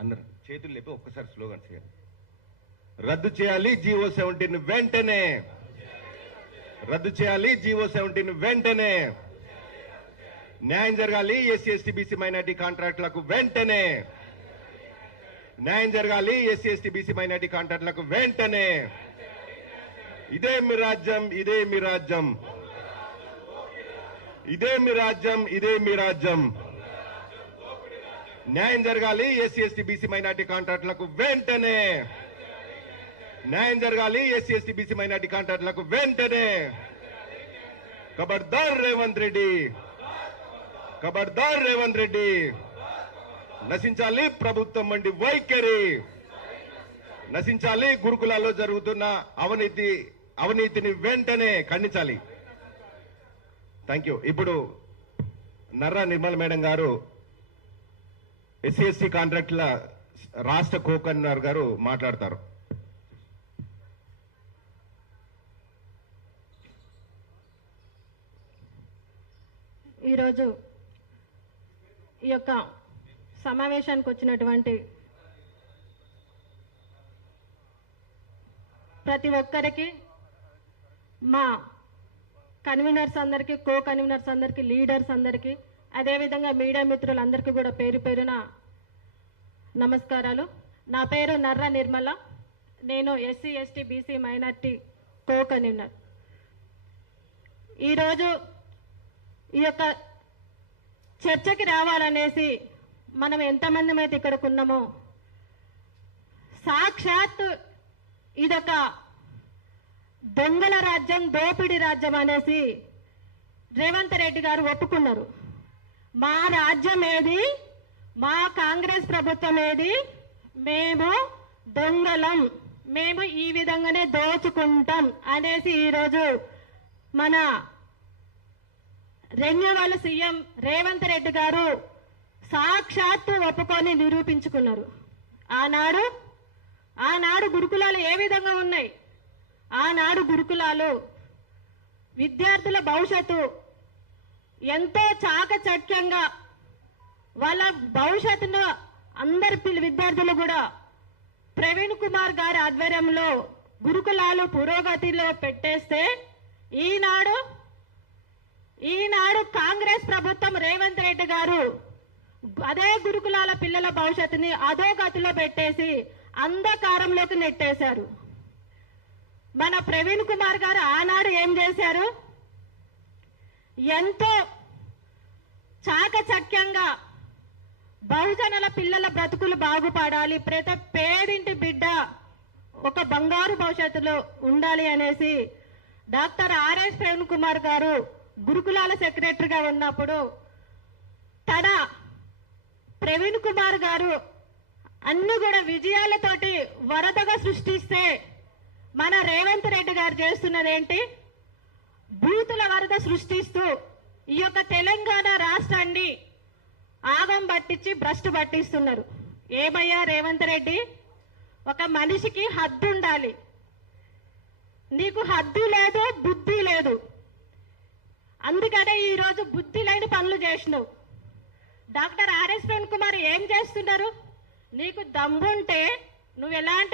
అందరు చేతులు లేపి ఒక్కసారి స్లోగన్ చేయాలి. రద్దు చేయాలి జీవో 17 వెంటనే, రద్దు చేయాలి జీవో 17 వెంటనే, న్యాయం జరగాలి ఎస్సీ ఎస్టీ బీసీ మైనార్టీ కాంట్రాక్టులకు వెంటనే, న్యాయం జరగాలి ఎస్సీ ఎస్టీ బీసీ మైనార్టీ కాంట్రాక్టులకు వెంటనే. ఇదే మీ రాజ్యం, ఇదే మీ రాజ్యం, ఇదే మీ రాజ్యం, ఇదే మీ రాజ్యం. న్యాయం జరగాలి ఎస్సీ ఎస్టీ బీసీ మైనార్టీ కాంట్రాక్టులకు వెంటనే, న్యాయం జరగాలి ఎస్సీ ఎస్టీ బీసీ మైనార్టీ కాంట్రాక్టులకు వెంటనే. ఖబర్దార్ రేవంత్ రెడ్డి, ఖబర్దార్ రేవంత్ రెడ్డి. నశించాలి ప్రభుత్వం వంటి వైఖరి, నశించాలి గురుకులాల్లో జరుగుతున్న అవినీతిని వెంటనే ఖండించాలి. Thank you. ఇప్పుడు నర్రా నిర్మల మేడం గారు ఎస్సీ ఎస్టీ కాంట్రాక్టుల రాష్ట్ర కో-కన్వీనర్ గారు మాట్లాడతారు. ఈరోజు ఈ యొక్క సమావేశానికి వచ్చినటువంటి ప్రతి ఒక్కరికి, మా కన్వీనర్స్ అందరికీ, కో కన్వీనర్స్ అందరికీ, లీడర్స్ అందరికీ, అదేవిధంగా మీడియా మిత్రులందరికీ కూడా పేరు పేరున నమస్కారాలు. నా పేరు నర్రా నిర్మల, నేను SC ST BC minority co convener. ఈరోజు ఈ యొక్క చర్చకి రావాలనేసి మనం ఎంతమంది అయితే ఇక్కడికి ఉన్నామో, సాక్షాత్ ఇదొక దొంగల రాజ్యం, దోపిడీ రాజ్యం అనేసి రేవంత్ రెడ్డి గారు ఒప్పుకున్నారు. మా రాజ్యం ఏది, మా కాంగ్రెస్ ప్రభుత్వం ఏది, మేము దొంగలం, మేము ఈ విధంగానే దోచుకుంటాం అనేసి ఈరోజు మన రెన్యూవల్ సీఎం రేవంత్ రెడ్డి గారు సాక్షాత్తు ఒప్పుకొని నిరూపించుకున్నారు. ఆనాడు గురుకులాలు ఏ విధంగా ఉన్నాయి? ఆనాడు గురుకులాలు విద్యార్థుల భవిష్యత్తు ఎంతో చాకచక్యంగా, వాళ్ళ భవిష్యత్తును అందరి విద్యార్థులు కూడా ప్రవీణ్ కుమార్ గారి ఆధ్వర్యంలో గురుకులాలు పురోగతిలో పెట్టేస్తే, ఈనాడు కాంగ్రెస్ ప్రభుత్వం రేవంత్ రెడ్డి గారు అదే గురుకులాల పిల్లల భవిష్యత్తుని అధోగతిలో పెట్టేసి అంధకారంలోకి నెట్టేశారు. మన ప్రవీణ్ కుమార్ గారు ఆనాడు ఏం చేశారు? ఎంతో చాకచక్యంగా బహుజనుల పిల్లల బ్రతుకులు బాగుపడాలి, ప్రతి పేదింటి బిడ్డ ఒక బంగారు భవిష్యత్తులో ఉండాలి అనేసి డాక్టర్ ఆర్ఎస్ ప్రవీణ్ కుమార్ గారు గురుకులాల సెక్రటరీగా ఉన్నప్పుడు తన ప్రవీణ్ కుమార్ గారు అన్ని కూడా విజయాలతోటి వరదగా సృష్టిస్తే, మన రేవంత్ రెడ్డి గారు చేస్తున్నదేంటి? బూతుల వరద సృష్టిస్తూ ఈ యొక్క తెలంగాణ రాష్ట్రాన్ని ఆగం పట్టించి భ్రష్టు పట్టిస్తున్నారు. ఏమయ్యా రేవంత్ రెడ్డి, ఒక మనిషికి హద్దు ఉండాలి, నీకు హద్దు లేదు, బుద్ధి లేదు. అందుకనే ఈరోజు బుద్ధి లేని పనులు చేసినావు. డాక్టర్ ఆర్ఎస్ ప్రవీణ్ కుమార్ ఏం చేస్తున్నారు? నీకు దమ్ముంటే నువ్వు ఎలాంటి